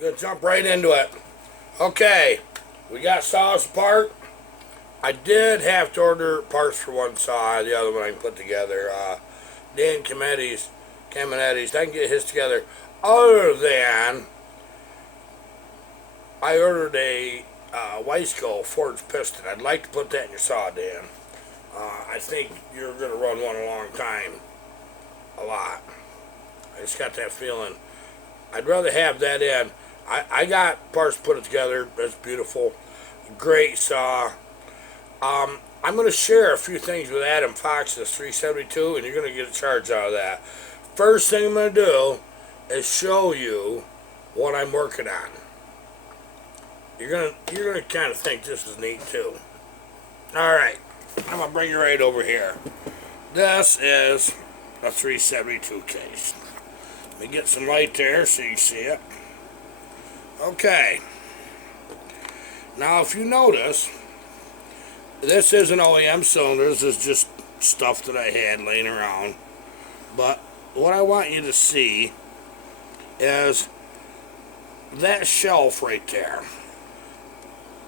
Gonna jump right into it. Okay, we got saws apart. I did have to order parts for one saw, the other one I can put together. Dan Caminetti's, I can get his together. Other than, I ordered a Weisco forged piston. I'd like to put that in your saw, Dan. I think you're going to run one a long time. A lot. I just got that feeling. I'd rather have that in. I got parts to put it together. It's beautiful. Great saw. I'm going to share a few things with Adam Fox, this 372, and you're going to get a charge out of that. First thing I'm going to do is show you what I'm working on. You're gonna kind of think this is neat too. All right, I'm gonna bring you right over here. This is a 372 case. Let me get some light there so you can see it. Okay. Now, if you notice, this isn't OEM cylinders. This is just stuff that I had laying around. But what I want you to see is that shelf right there.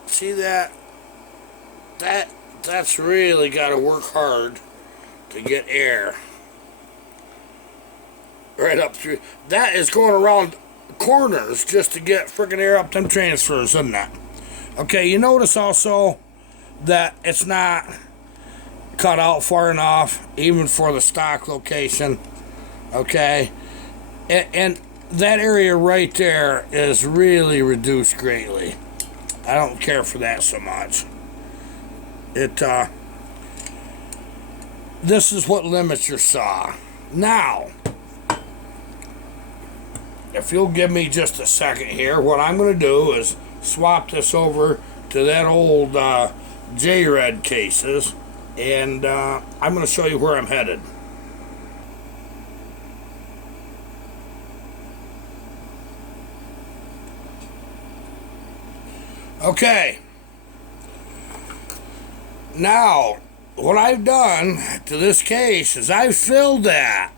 See that? That's really got to work hard to get air right up through. That is going around corners just to get freaking air up them transfers, isn't it? Okay, you notice also that it's not cut out far enough, even for the stock location. Okay, and that area right there is really reduced greatly. I don't care for that so much. This is what limits your saw. Now, if you'll give me just a second here, what I'm going to do is swap this over to that old J-Red cases, and I'm going to show you where I'm headed. Okay, now what I've done to this case is I've filled that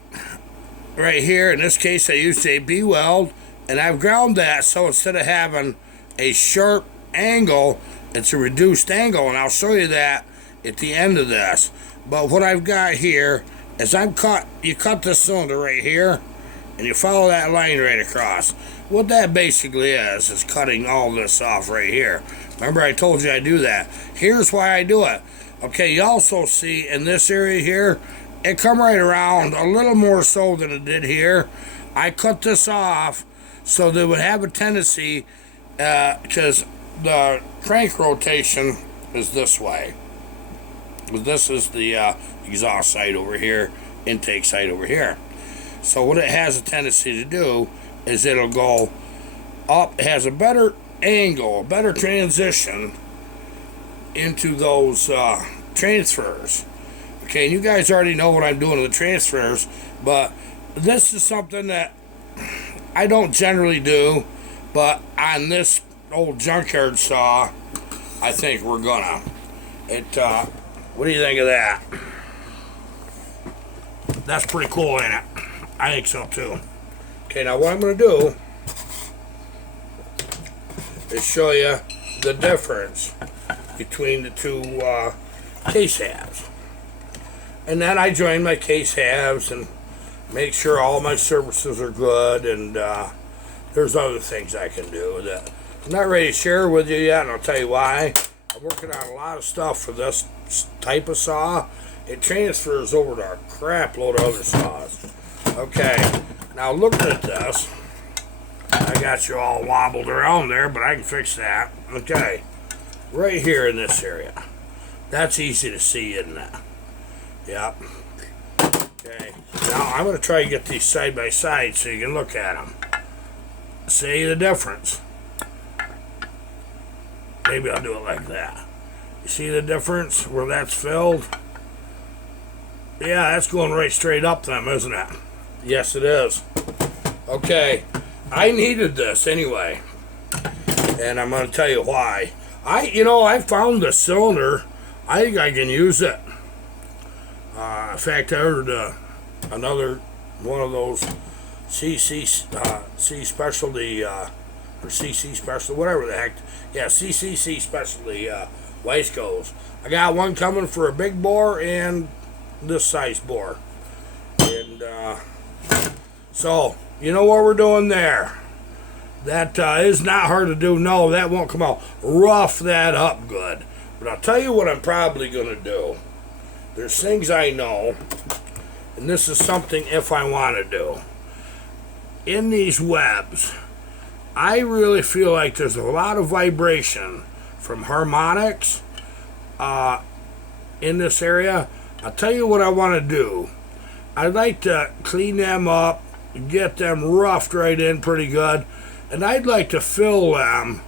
right here. In this case I used a B-weld, and I've ground that so instead of having a sharp angle, it's a reduced angle, and I'll show you that at the end of this. But what I've got here is you cut this cylinder right here, and you follow that line right across. What that basically is cutting all this off right here. Remember I told you I do that. Here's why I do it. Okay, you also see in this area here, it come right around a little more so than it did here. I cut this off so that it would have a tendency, because the crank rotation is this way. This is the exhaust side over here, intake side over here. So what it has a tendency to do is it'll go up. It has a better angle, a better transition into those transfers. Okay, and you guys already know what I'm doing with the transfers, but this is something that I don't generally do, but on this old junkyard saw, I think we're gonna. What do you think of that? That's pretty cool, ain't it? I think so too. Okay, now what I'm going to do is show you the difference between the two case halves. And then I join my case halves and make sure all my surfaces are good, and there's other things I can do that I'm not ready to share with you yet, and I'll tell you why. I'm working on a lot of stuff for this type of saw. It transfers over to a crap load of other saws. Okay, now looking at this, I got you all wobbled around there, but I can fix that. Okay, right here in this area. That's easy to see, isn't it? Yep. Okay, now I'm going to try to get these side by side so you can look at them. See the difference? Maybe I'll do it like that. You see the difference where that's filled? Yeah, that's going right straight up them, isn't it? Yes, it is. Okay, I needed this anyway, and I'm going to tell you why. I found the cylinder. I think I can use it. In fact, I ordered another one of those C specialty or CC Special, whatever the heck. Yeah, CCC Specialty waste goes. I got one coming for a big bore and this size bore. And so, you know what we're doing there. That is not hard to do. No, that won't come out. Rough that up good. But I'll tell you what I'm probably going to do. There's things I know, and this is something if I want to do. In these webs, I really feel like there's a lot of vibration from harmonics in this area. I'll tell you what I want to do. I'd like to clean them up, get them roughed right in pretty good, and I'd like to fill them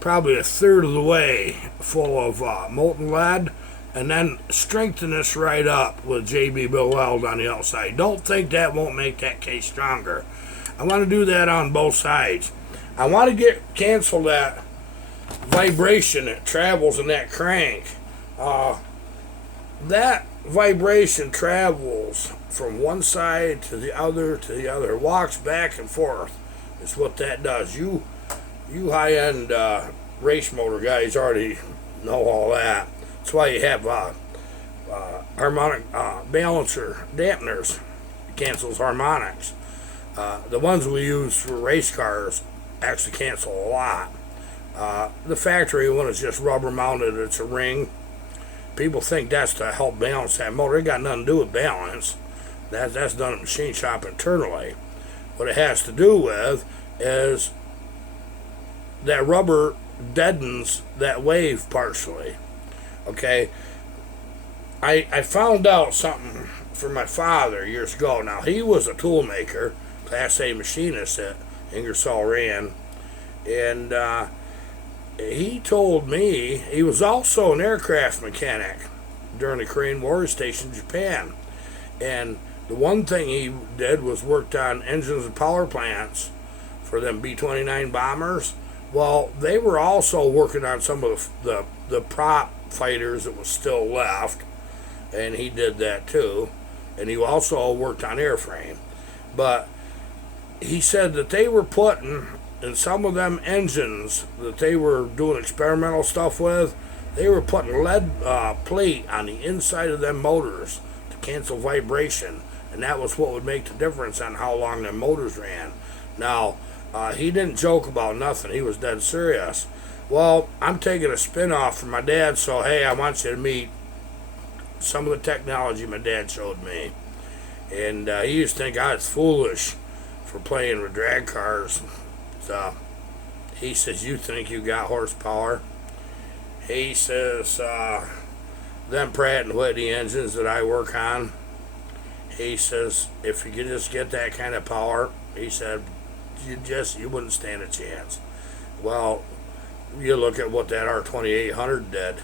probably a third of the way full of molten lead, and then strengthen this right up with JB Bill Weld on the outside. Don't think that won't make that case stronger. I want to do that on both sides. I want to cancel that vibration that travels in that crank. That vibration travels from one side to the other to the other. It walks back and forth. Is what that does. You high-end race motor guys already know all that. That's why you have harmonic balancer dampeners. It cancels harmonics. The ones we use for race cars actually cancel a lot. The factory one is just rubber mounted. It's a ring. People think that's to help balance that motor. It got nothing to do with balance. That's done at machine shop internally. What it has to do with is that rubber deadens that wave partially. Okay, I found out something from my father years ago. Now, he was a tool maker, Class A machinist at Ingersoll Rand, and he told me he was also an aircraft mechanic during the Korean War stationed in Japan. And the one thing he did was worked on engines and power plants for them B-29 bombers. Well, they were also working on some of the prop fighters that was still left, and he did that too. And he also worked on airframe. But he said that they were putting in some of them engines that they were doing experimental stuff with, they were putting lead plate on the inside of them motors to cancel vibration, and that was what would make the difference on how long them motors ran. Now, he didn't joke about nothing. He was dead serious. Well, I'm taking a spin-off from my dad, so hey, I want you to meet some of the technology my dad showed me. And he used to think I was foolish for playing with drag cars. So he says, you think you got horsepower? He says, them Pratt and Whitney engines that I work on, he says, if you could just get that kind of power, he said, you wouldn't stand a chance. Well, you look at what that R2800 did.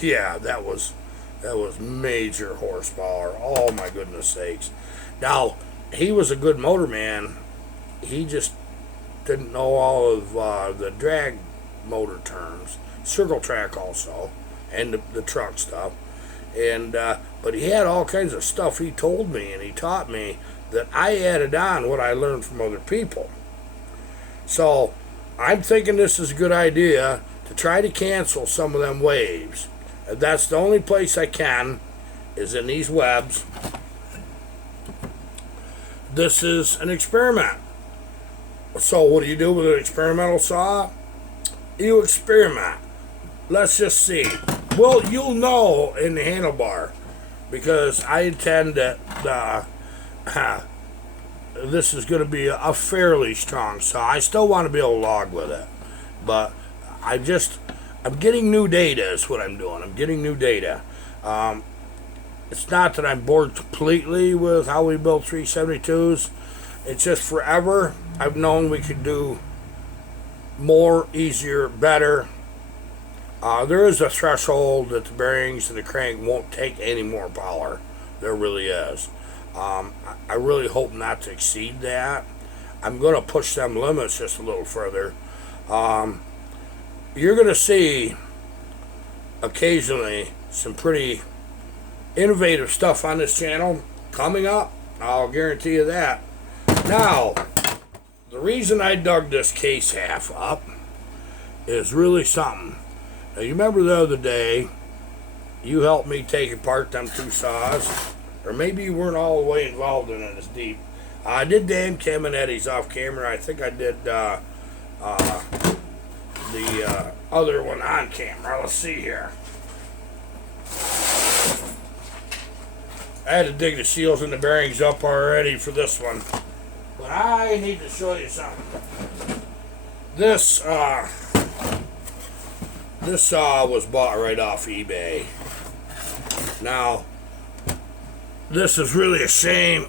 Yeah, that was major horsepower. Oh my goodness sakes. Now, he was a good motor man. He just didn't know all of the drag motor terms. Circle track also, and the truck stuff. And but he had all kinds of stuff he told me and he taught me that I added on what I learned from other people. So I'm thinking this is a good idea to try to cancel some of them waves. That's the only place I can, is in these webs. This is an experiment. So what do you do with an experimental saw? You experiment. Let's just see. Well, you'll know in the handlebar, because I intend that this is going to be a fairly strong saw. I still want to be able to log with it, but I'm getting new data is what I'm doing. I'm getting new data. It's not that I'm bored completely with how we build 372s. It's just forever I've known we could do more, easier, better. There is a threshold that the bearings and the crank won't take any more power. There really is. I really hope not to exceed that. I'm going to push them limits just a little further. You're going to see occasionally some pretty innovative stuff on this channel coming up. I'll guarantee you that. Now, the reason I dug this case half up is really something. Now, you remember the other day, you helped me take apart them two saws, or maybe you weren't all the way involved in it as deep. I did Dan, Kim, and Eddie's off camera. I think I did the other one on camera. Let's see here. I had to dig the seals and the bearings up already for this one. But I need to show you something. This saw was bought right off eBay. Now, this is really a shame.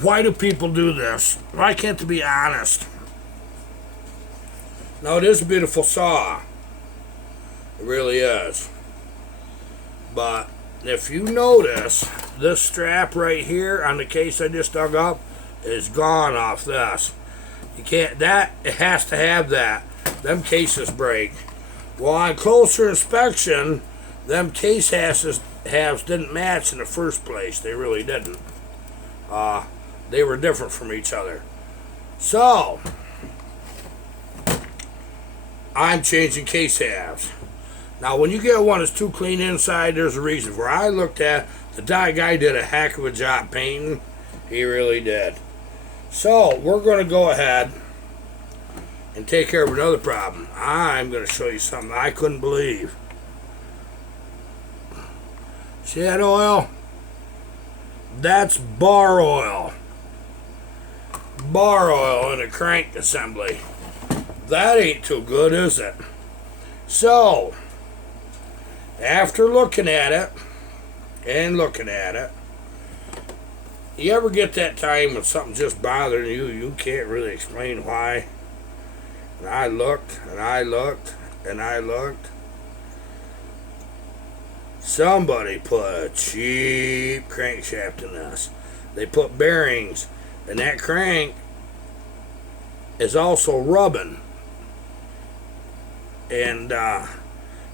Why do people do this? Why can't they be honest? Now, it is a beautiful saw. It really is. But if you notice, this strap right here on the case I just dug up is gone off this. You can't, it has to have that. Them cases break. Well, on closer inspection, them case halves didn't match in the first place. They really didn't. They were different from each other. So, I'm changing case halves. Now, when you get one that's too clean inside, there's a reason for it. I looked at, the guy did a heck of a job painting. He really did. So, we're going to go ahead and take care of another problem. I'm going to show you something I couldn't believe. See that oil? That's bar oil. Bar oil in a crank assembly. That ain't too good, is it? So, after looking at it, you ever get that time when something just bothering you, you can't really explain why? And I looked, and I looked, and I looked. Somebody put a cheap crankshaft in this. They put bearings, and that crank is also rubbing. And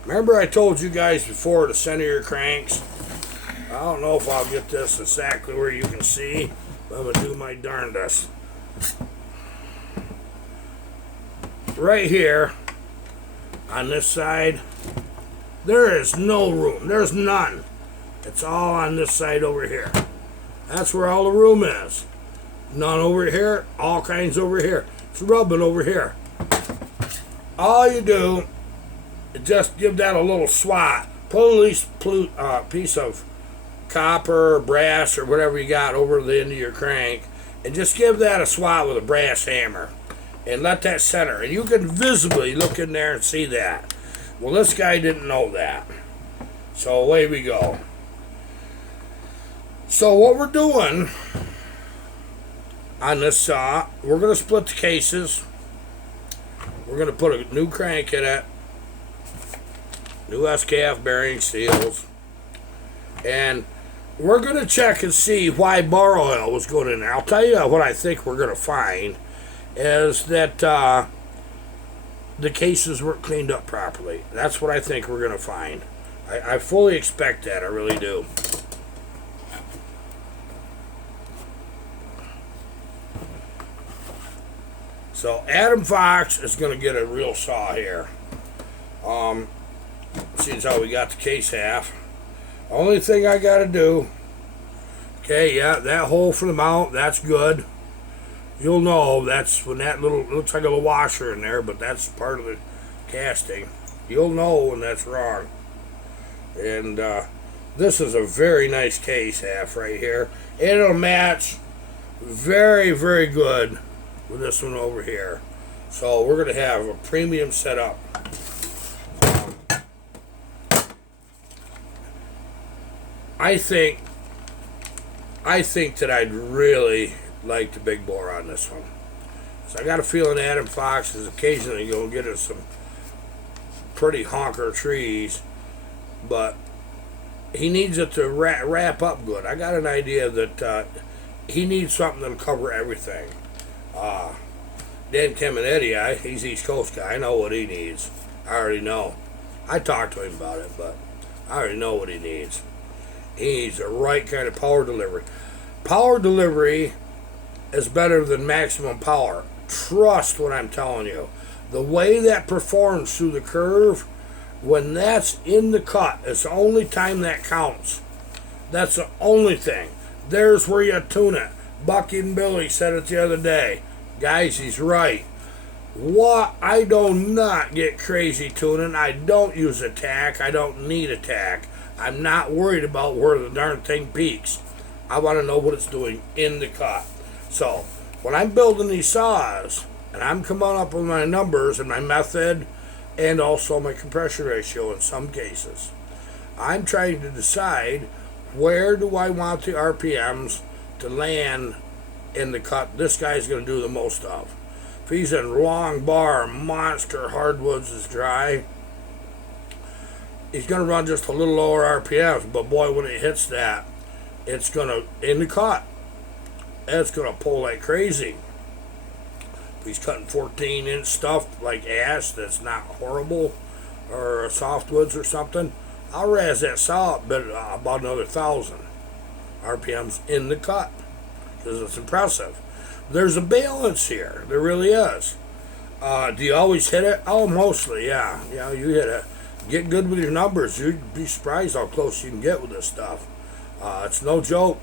remember I told you guys before to center your cranks? I don't know if I'll get this exactly where you can see, but I'm going to do my darndest. Right here, on this side, there is no room. There's none. It's all on this side over here. That's where all the room is. None over here, all kinds over here. It's rubbing over here. All you do is just give that a little swat. Pull a piece of copper or brass or whatever you got over the end of your crank, and just give that a swat with a brass hammer. And let that center. And you can visibly look in there and see that. Well, this guy didn't know that. So away we go. So what we're doing on this saw, we're going to split the cases. We're going to put a new crank in it. New SKF bearing seals. And we're going to check and see why bar oil was going in there. I'll tell you what I think we're going to find is that the cases weren't cleaned up properly. That's what I think we're going to find. I fully expect that. I really do. So Adam Fox is going to get a real saw here. Seeing how we got the case half. Only thing I got to do. Okay, yeah, that hole for the mount, that's good. You'll know that's when that little, looks like a little washer in there, but that's part of the casting. You'll know when that's wrong. And this is a very nice case half right here. And it'll match very, very good with this one over here. So we're going to have a premium setup. I think that I'd really like the big bore on this one. So I got a feeling Adam Fox is occasionally going to get us some pretty honker trees, but he needs it to wrap up good. I got an idea that he needs something that'll cover everything. Dan, Kim, and Eddie, he's East Coast guy. I know what he needs. I already know. I talked to him about it, but I already know what he needs. He needs the right kind of power delivery. Power delivery is better than maximum power. Trust what I'm telling you. The way that performs through the curve, when that's in the cut, it's the only time that counts. That's the only thing. There's where you tune it. Bucky and Billy said it the other day. Guys, he's right. What? I do not get crazy tuning. I don't use a tack. I don't need a tack. I'm not worried about where the darn thing peaks. I want to know what it's doing in the cut. So, when I'm building these saws, and I'm coming up with my numbers and my method, and also my compression ratio in some cases, I'm trying to decide where do I want the RPMs to land in the cut this guy's going to do the most of. If he's in long bar, monster hardwoods is dry, he's going to run just a little lower RPMs, but boy, when it hits that, it's going to, in the cut, it's going to pull like crazy. If he's cutting 14-inch stuff like ash that's not horrible, or softwoods or something, I'll razz that saw up about another 1,000 RPMs in the cut, because it's impressive. There's a balance here. There really is. Do you always hit it? Oh, mostly, yeah. Yeah, you hit it. Get good with your numbers. You'd be surprised how close you can get with this stuff. It's no joke.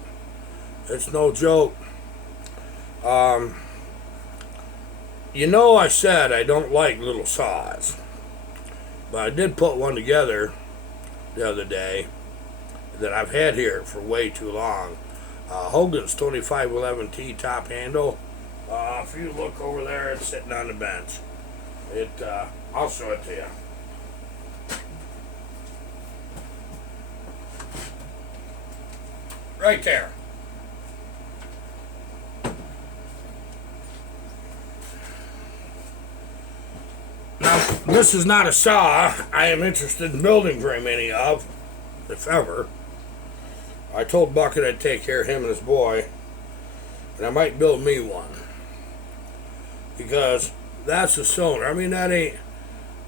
It's no joke. You know, I said I don't like little saws, but I did put one together the other day that I've had here for way too long. Hogan's 2511T top handle. If you look over there, it's sitting on the bench. I'll show it to you. Right there. Now, this is not a saw I am interested in building very many of, if ever. I told Bucket I'd take care of him and his boy, and I might build me one. Because that's a cylinder. I mean,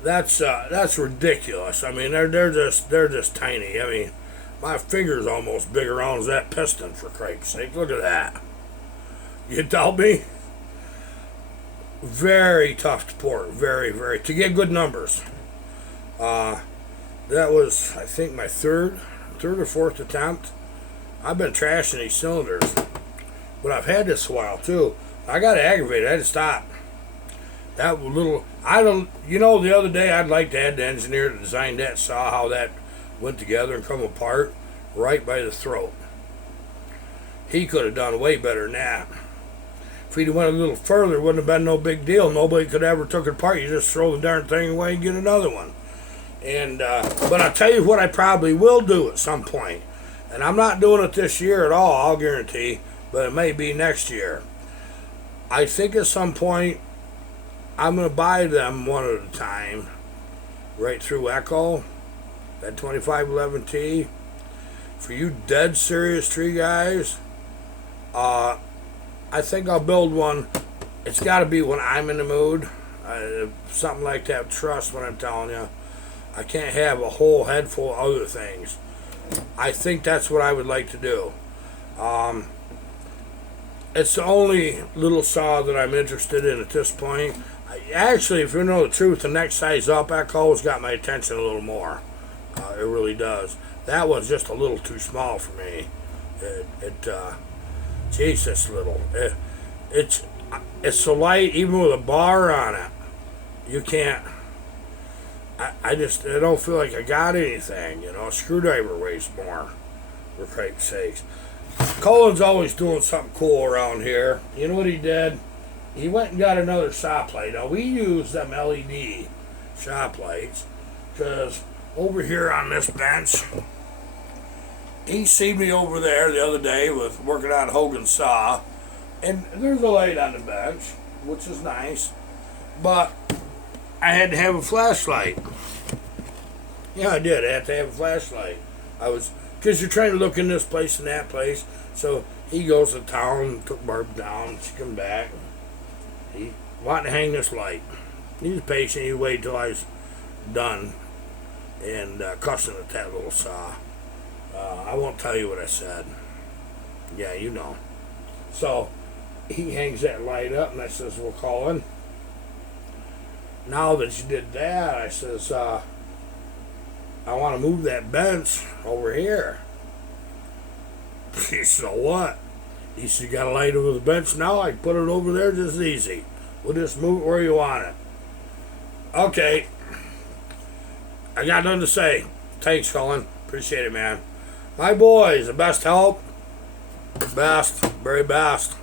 that's ridiculous. I mean, they're just tiny. I mean, my finger's almost big around as that piston, for Christ's sake. Look at that. You tell me? Very tough to port. Very, very. To get good numbers. That was, I think, my third or fourth attempt. I've been trashing these cylinders. But I've had this a while, too. I got aggravated. I had to stop. That little... the other day I'd like to have the engineer that designed that saw, how that went together and come apart right by the throat. He could have done way better than that. If he'd went a little further, it wouldn't have been no big deal. Nobody could ever took it apart. You just throw the darn thing away and get another one. And but I'll tell you what I probably will do at some point. And I'm not doing it this year at all, I'll guarantee, but it may be next year. I think at some point I'm going to buy them one at a time, right through Echo, that 2511T. For you dead serious tree guys, I think I'll build one. It's got to be when I'm in the mood. Something like that. Trust what I'm telling you. I can't have a whole head full of other things. I think that's what I would like to do. It's the only little saw that I'm interested in at this point. Actually, if you know the truth, the next size up Echo's got my attention a little more. It really does. That one's just a little too small for me. Jesus, little. It's so light, even with a bar on it. You can't. I don't feel like I got anything. A screwdriver weighs more, for Christ's sakes. Colin's always doing something cool around here. You know what he did? He went and got another shop light. Now, we use them LED shop lights because over here on this bench, he seen me over there the other day with working on Hogan's saw, and there's a light on the bench, which is nice, but I had to have a flashlight. Yeah, I did. I had to have a flashlight. Because you're trying to look in this place and that place. So he goes to town, took Barb down, she come back. He wanted to hang this light. He was patient. He waited till I was done and cussing at that little saw. I won't tell you what I said. Yeah, you know. So he hangs that light up, and I says, well, Colin, now that you did that, I says, I want to move that bench over here. He said, so what? He said, you got a light over the bench now? I can put it over there just easy. We'll just move it where you want it. Okay. I got nothing to say. Thanks, Colin. Appreciate it, man. My boys, the best help. Best. Very best.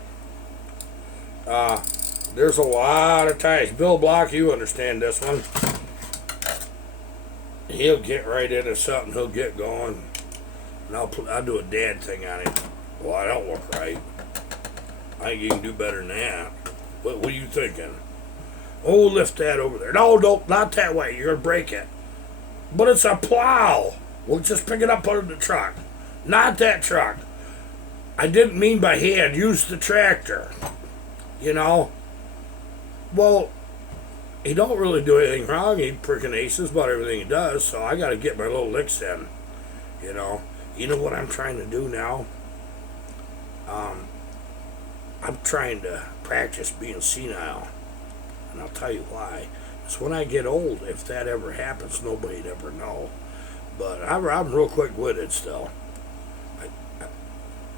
There's a lot of times. Bill Block, you understand this one. He'll get right into something. He'll get going. And I'll do a dad thing on him. Well, I don't work right. I think you can do better than that. What are you thinking? Oh, lift that over there. No, not that way. You're going to break it. But it's a plow. We'll just pick it up out of the truck. Not that truck. I didn't mean by hand. Use the tractor. You know? Well, he don't really do anything wrong. He freaking aces about everything he does, so I got to get my little licks in. You know? You know what I'm trying to do now? I'm trying to practice being senile. And I'll tell you why. It's when I get old, if that ever happens, nobody'd ever know. But I'm real quick-witted still.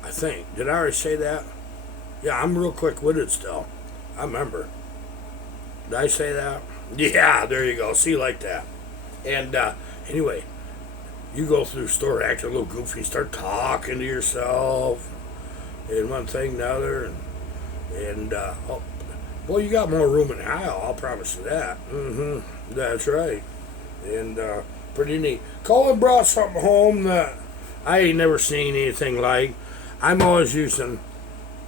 I think. Did I already say that? Yeah, I'm real quick-witted still. I remember. Did I say that? Yeah, there you go. See, like that. And anyway, you go through the store acting a little goofy, start talking to yourself, and one thing and another, and oh, boy, you got more room in the aisle, I'll promise you that. That's right. And pretty neat. Colin brought something home that I ain't never seen anything like. I'm always using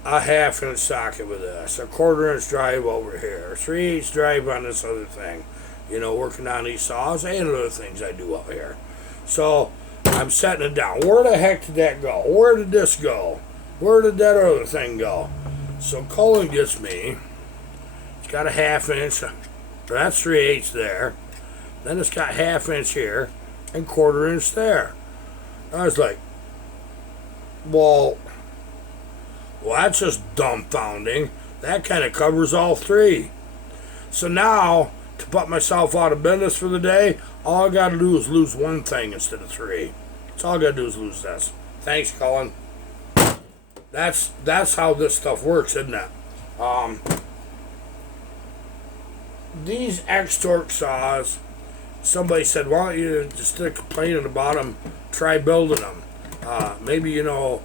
a 1/2-inch socket with this, a 1/4-inch drive over here, 3/8 drive on this other thing. You know, working on these saws and other things I do up here. So I'm setting it down. Where the heck did that go? Where did this go? Where did that other thing go? So Colin gets me. It's got a 1/2-inch. That's 3/8 there. Then it's got 1/2-inch here and 1/4-inch there. I was like, well, that's just dumbfounding. That kind of covers all three. So now, to put myself out of business for the day, all I got to do is lose one thing instead of three. That's all I got to do is lose this. Thanks, Colin. That's how this stuff works, isn't it? These X-Torq saws, somebody said, why don't you just stick complaining about them, try building them. Maybe, you know,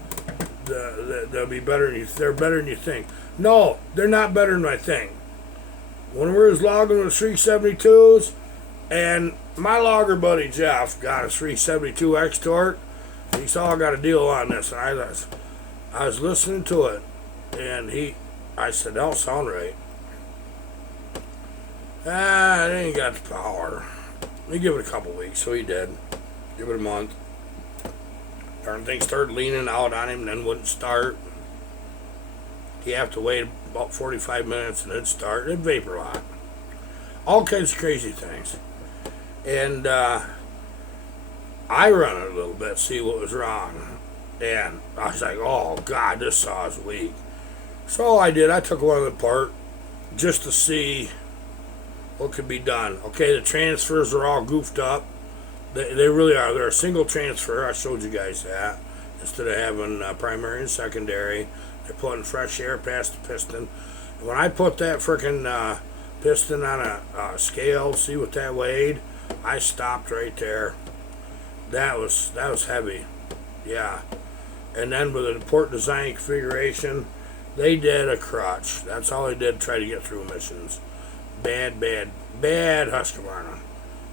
they'll be better than you. They're better than you think. No, they're not better than I think. When we was logging with 372s, and my logger buddy Jeff got a 372 X-Torq, he saw I got a deal on this, and I was listening to it, and I said, don't sound right. It ain't got the power. Let me give it a couple weeks, so he did. Give it a month. Darn thing started leaning out on him, then wouldn't start. You have to wait about 45 minutes and it'd start. It'd vapor lock. All kinds of crazy things. And I run it a little bit, see what was wrong. And I was like, oh God, this saw is weak. So I did. I took one of them apart just to see what could be done. Okay, the transfers are all goofed up. They really are. They're a single transfer. I showed you guys that. Instead of having primary and secondary, they're putting fresh air past the piston. And when I put that frickin' piston on a scale, see what that weighed, I stopped right there. That was heavy. Yeah. And then with the port design configuration, they did a crutch. That's all they did to try to get through emissions. Bad Husqvarna.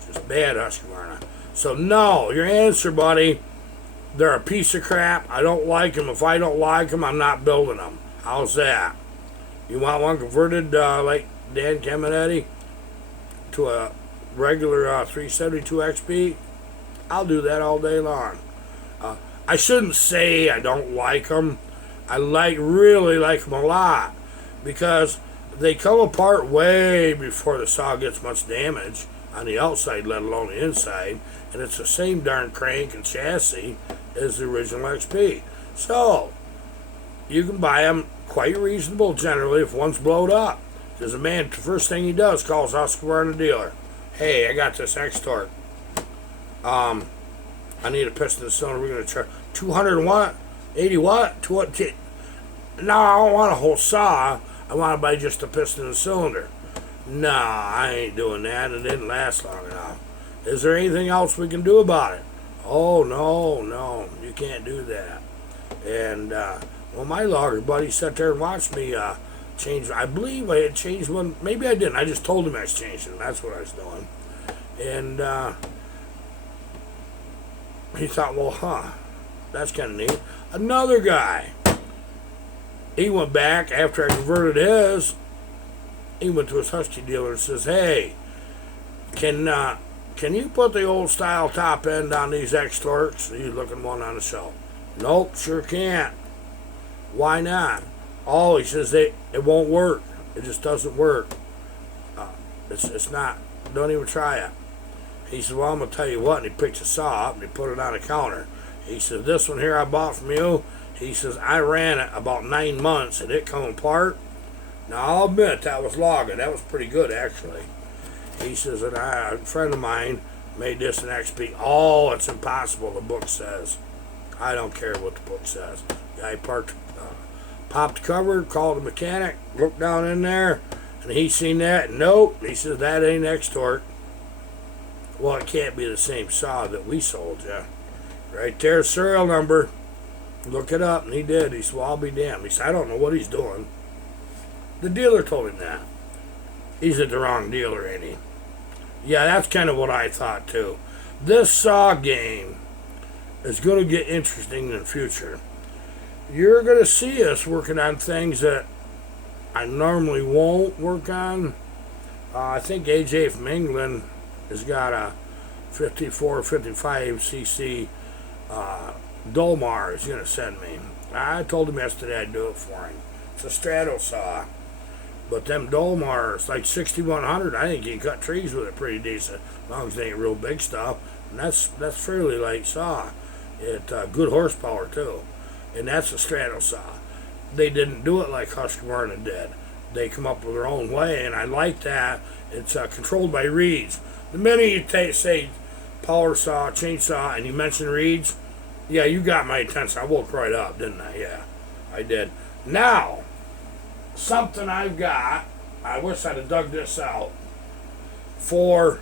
Just bad Husqvarna. So no, your answer, buddy, they're a piece of crap. I don't like them. If I don't like them, I'm not building them. How's that? You want one converted like Dan Caminetti to a regular 372 XP? I'll do that all day long. I shouldn't say I don't like them. I really like them a lot because they come apart way before the saw gets much damage on the outside, let alone the inside, and it's the same darn crank and chassis as the original XP. So you can buy them quite reasonable generally if one's blowed up. Because the man, the first thing he does, calls Husqvarna dealer. Hey, I got this X-Torq. I need a piston and cylinder. We're going to charge 200 watt, 80 watt, 200. No, I don't want a whole saw. I want to buy just a piston and cylinder. Nah, I ain't doing that. It didn't last long enough. Is there anything else we can do about it? Oh, no, you can't do that. And, well, my logger buddy sat there and watched me change. I believe I had changed one. Maybe I didn't. I just told him I was changing. That's what I was doing. And he thought, well, that's kind of neat. Another guy, he went back after I converted his. He went to his husky dealer and says, hey, can you put the old style top end on these X-Torqs? He's looking one on the shelf. Nope, sure can't. Why not? Oh, he says it won't work. It just doesn't work. It's not. Don't even try it. He said, well, I'm going to tell you what. And he picked a saw up and he put it on a counter. He said, this one here I bought from you. He says, I ran it about 9 months and it come apart. Now, I'll admit that was logging. That was pretty good, actually. He says, and a friend of mine made this an XP. Oh, it's impossible, the book says. I don't care what the book says. Guy popped the cover, called the mechanic, looked down in there, and he seen that. Nope. He says, that ain't X-Torq. Well, it can't be the same saw that we sold you. Right there, serial number. Look it up, and he did. He said, well, I'll be damned. He said, I don't know what he's doing. The dealer told him that. He's at the wrong dealer, ain't he? Yeah, that's kind of what I thought, too. This saw game is going to get interesting in the future. You're going to see us working on things that I normally won't work on. I think AJ from England has got a 54, 55 cc Dolmar he's going to send me. I told him yesterday I'd do it for him. It's a straddle saw. But them Dolmars, like 6100, I think you can cut trees with it pretty decent, as long as they ain't real big stuff. And that's fairly light saw. It good horsepower too, and that's a straddle saw. They didn't do it like Husqvarna did. They come up with their own way, and I like that. It's controlled by reeds. The minute you say power saw, chainsaw, and you mention reeds, yeah, you got my attention. I woke right up, didn't I? Yeah, I did. Now, something I've got, I wish I'd have dug this out, for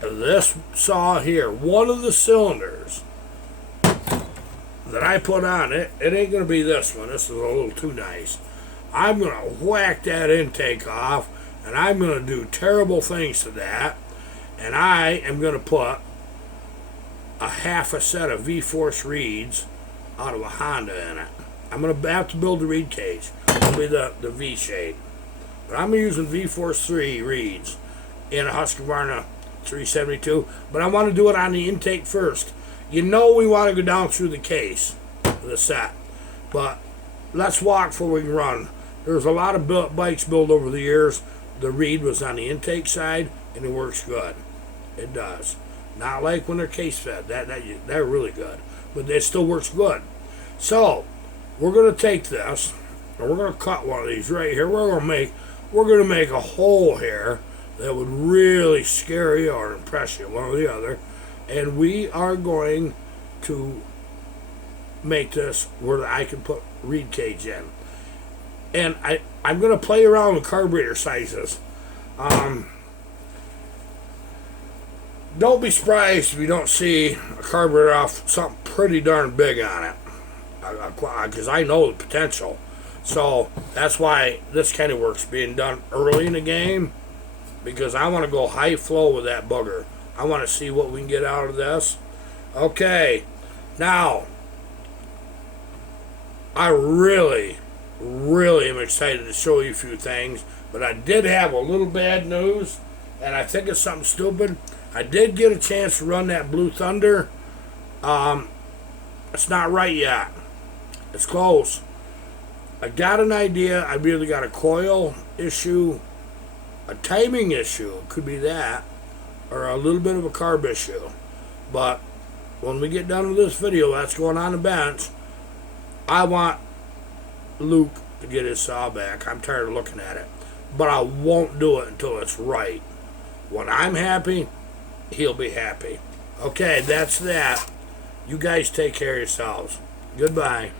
this saw here, one of the cylinders that I put on it, it ain't going to be this one. This is a little too nice. I'm going to whack that intake off, and I'm going to do terrible things to that, and I am going to put a half a set of V-Force reeds out of a Honda in it. I'm going to have to build the reed cage. It'll be the V shape. But I'm using V-Force 3 reeds in a Husqvarna 372. But I want to do it on the intake first. You know we want to go down through the case of the set. But let's walk before we can run. There's a lot of bikes built over the years. The reed was on the intake side, and it works good. It does. Not like when they're case fed. They're really good. But it still works good. So, we're going to take this, and we're going to cut one of these right here. We're going to make a hole here that would really scare you or impress you, one or the other. And we are going to make this where I can put reed cage in. And I'm going to play around with carburetor sizes. Don't be surprised if you don't see a carburetor off something pretty darn big on it. Because I know the potential. So that's why this kind of work's being done early in the game, because I want to go high flow with that bugger. I want to see what we can get out of this. Okay, now I really am excited to show you a few things, but I did have a little bad news, and I think it's something stupid. I did get a chance to run that Blue Thunder. It's not right yet. It's close. I got an idea. I've either got a coil issue, a timing issue, could be that, or a little bit of a carb issue. But when we get done with this video, that's going on the bench, I want Luke to get his saw back. I'm tired of looking at it. But I won't do it until it's right. When I'm happy, he'll be happy. Okay, that's that. You guys take care of yourselves. Goodbye.